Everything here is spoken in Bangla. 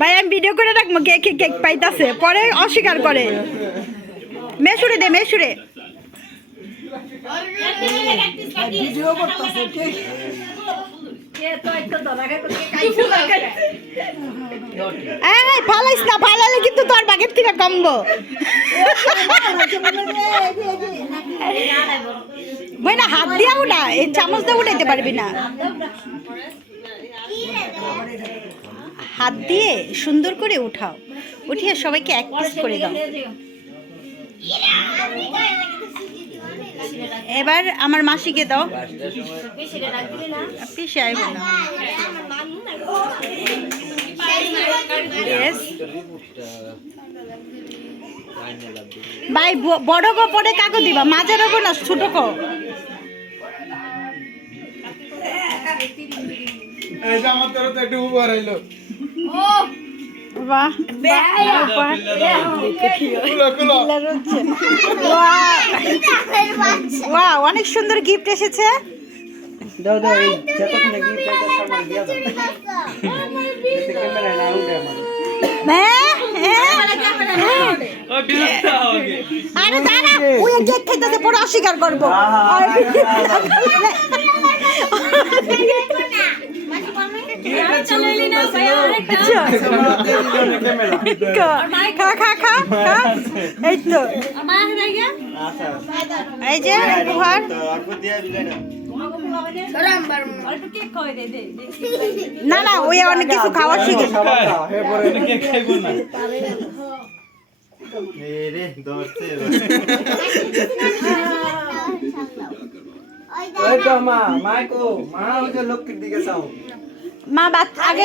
ভাই আমি ভিডিও করে রাখবো কে কে কেক পাইতাছে পরে অস্বীকার করে মেশুরে দে মেশুরে ভিডিও করতেছে ঠিক ফালাইস না ফালাইলে কিন্তু তোর বাগের থেকে কমবো বই না হাত দিয়া উঠা এই চামচ দিয়ে উঠাইতে পারবি না হাত দিয়ে সুন্দর করে উঠাও উঠিয়ে সবাইকে এক পিস করে দাও এবার আমার মাসিকে দাও পিসে আইব না ভাই বড় গো পরে কাকু দিবা মাঝের গো না ছোট গো এই যে আমার তরফ থেকে একটু উপহার হইলো বাহ বাহ অনেক সুন্দর গিফট এসেছে দাও দাও এই যতক্ষণ গিফট এটা সামনে দিয়া দাও এতে ক্যামেরা না উঠে আমার আরে দাঁড়া ওই কেক খাইতেছে পরে অস্বীকার করবো খা খা খা খা এই তো এই যে উপহার না না ওই অনেক কিছু খাওয়া শিখে ওই তো মা মাইকো মা ওই যে লোকের দিকে চাও মা বাচ্চা আগে